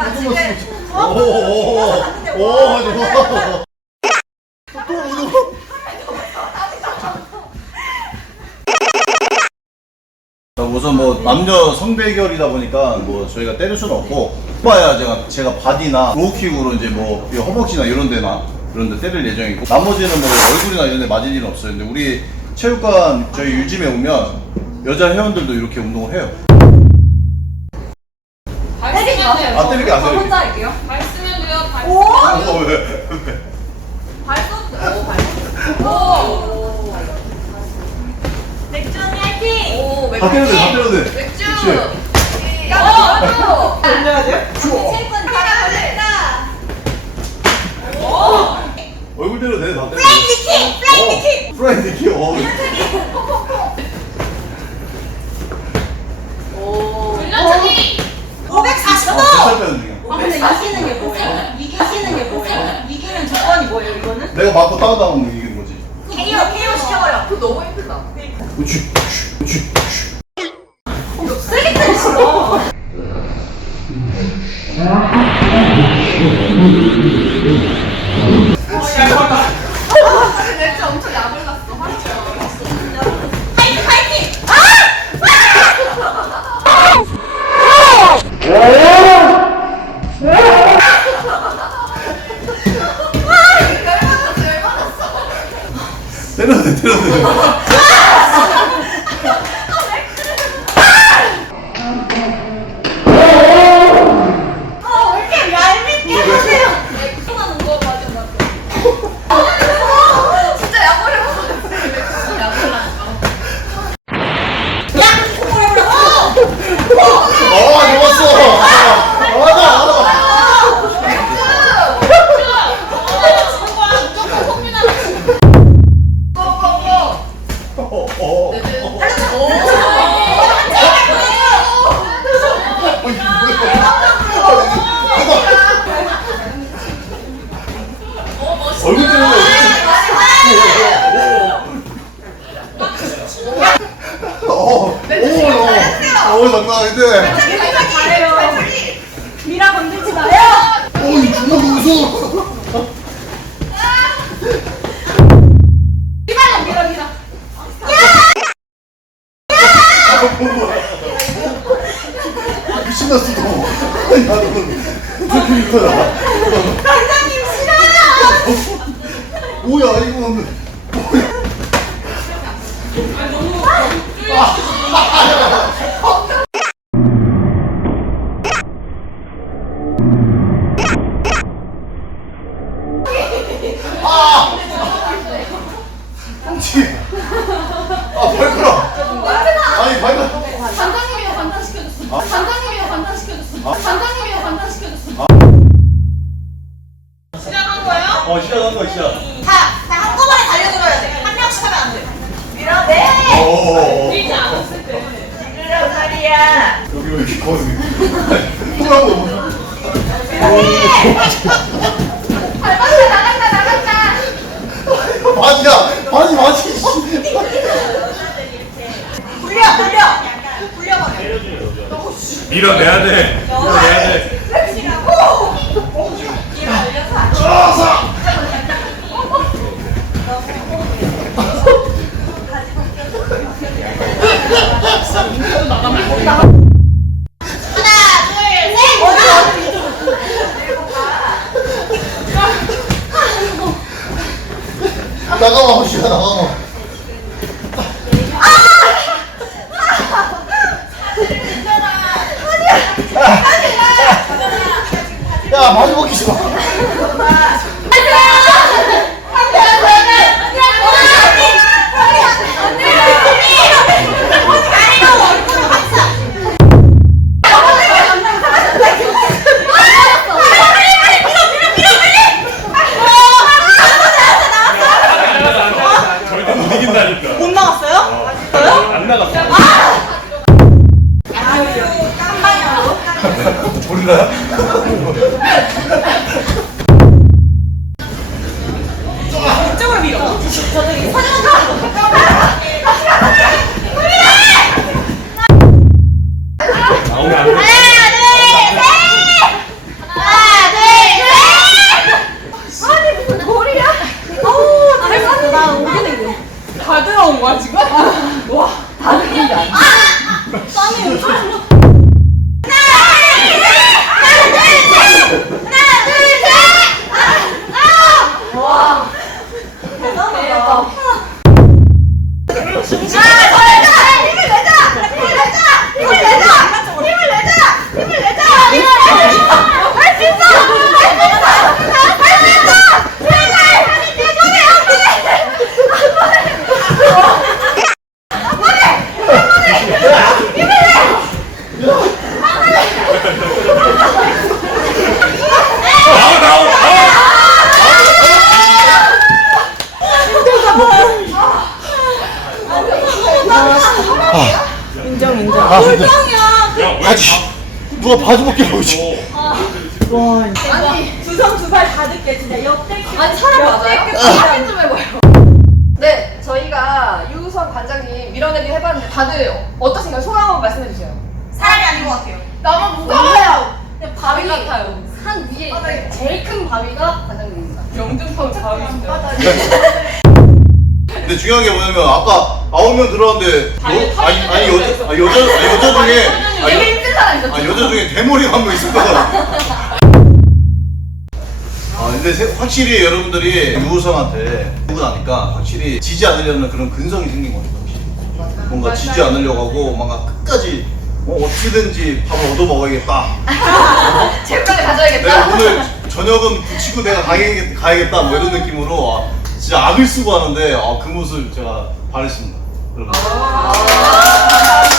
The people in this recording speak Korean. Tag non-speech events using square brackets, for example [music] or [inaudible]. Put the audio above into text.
자 지금 오오오오 좋아. 자, 우선 뭐 남녀 성대결이다 보니까 뭐 저희가 때릴 수는 없고 오빠야 제가 제가 바디나 로우킥으로 이제 뭐이 허벅지나 이런 데나 이런 데 때릴 예정이고 나머지는 뭐 얼굴이나 이런 데 맞을 일은 없어요. 근데 우리 체육관 저희 유짐에 오면 여자 회원들도 이렇게 운동을 해요. 마세요. 아, 안저 때리기. 혼자 할게요. 발 쓰면 돼요. 발 오! 어, 왜? 왜? 발 써도 돼. 오, 발. 오. 맥주 언니 화이팅! 오, 맥주 다 때려도 돼, 다 때려도 돼. 맥주. 그치? 야, 나도! 올려야 돼요? 체육관 가라. 얼굴 때려도 돼, 다 때려도 돼. 프라이드 킥! 프라이드 킥! 어, 프라이드 킥. 어. 돌려차기. 540도! 살 빼는 중이야. 아 근데 이기는 게 뭐예요? 이기시는 게 뭐예요? 이기는 조건이 뭐예요 이거는? 내가 맞고 따라다니면 이기는 거지. KO, KO 시켜버려. 그거 너무 힘들다. 우치, 우치. 쓰레기탄 싫어. 오, 장난 아닌데. 잘해요. 미라 건들지 마요! 어, 이 주먹이 무서워. 미라, 미라, 미라. 신났어, 너. 아니, 나도 그렇게 있더라. 강장님 싫어요! 뭐야, 이거는. 치. 아, 발가락. 아니, 발가락. 반장님이요 반장 시켜줬어. 반장님이요 반장 시켜줬어. 반장님이요 반장 시켜줬어. 시작한 거예요? 어, 시작한 거야, 시작. 다, 다 한꺼번에 달려들어야 돼. 한 명씩 하면 안 돼. 네! 오. 밀지 않았을 때. 그런 말이야. 여기 왜 이렇게 커? 뭐라고? 밟았다, 나간다, 나간다. 바지야, 밀어내야 돼. 밀어내야 돼. 미라 올려서 안 돼. 쫙! 하나, 둘, 셋. 어디, 어디, 나가봐, 호시야, 나가봐. 야, 바지 벗기 싫어. 바지 누가 바지 벗기라고 지 아니 두성 두발 다 듣게 진짜 역대 아니 사람 맞아요? 역대급 확인 좀 해봐요. 네, 저희가 유우선 관장님 밀어내기 해봤는데 다들 어떠신가요? 소감 한번 말씀해 주세요. 사람이 아닌 것 같아요. 너무 무거워요. 그냥 바위 같아요. 산 위에 있는 제일 큰 바위가 관장님입니다. 영등포 바위인데요. 근데 중요한 게 뭐냐면 아까 아홉 명 들어왔는데 아니, 여, 아니 아니 여자 아, 여자 아니, 여자 중에 아니, 되게 힘든 사람 있었죠? 아 여자 중에 대머리가 한 명 있었거든. 아 근데 세- 확실히 여러분들이 유우선한테 보고 나니까 확실히 지지 않으려는 그런 근성이 생긴 거죠. 확실히. 뭔가 지지 않으려고 하고 뭔가 끝까지 어, 어떻게든지 밥을 얻어 먹어야겠다. [laughs] 내가 가져야겠다. 오늘 저녁은 붙이고 내가 가야겠, 가야겠다 뭐 이런 느낌으로 아, 진짜 악을 쓰고 하는데 아, 그 모습 제가 반했습니다. 여러분.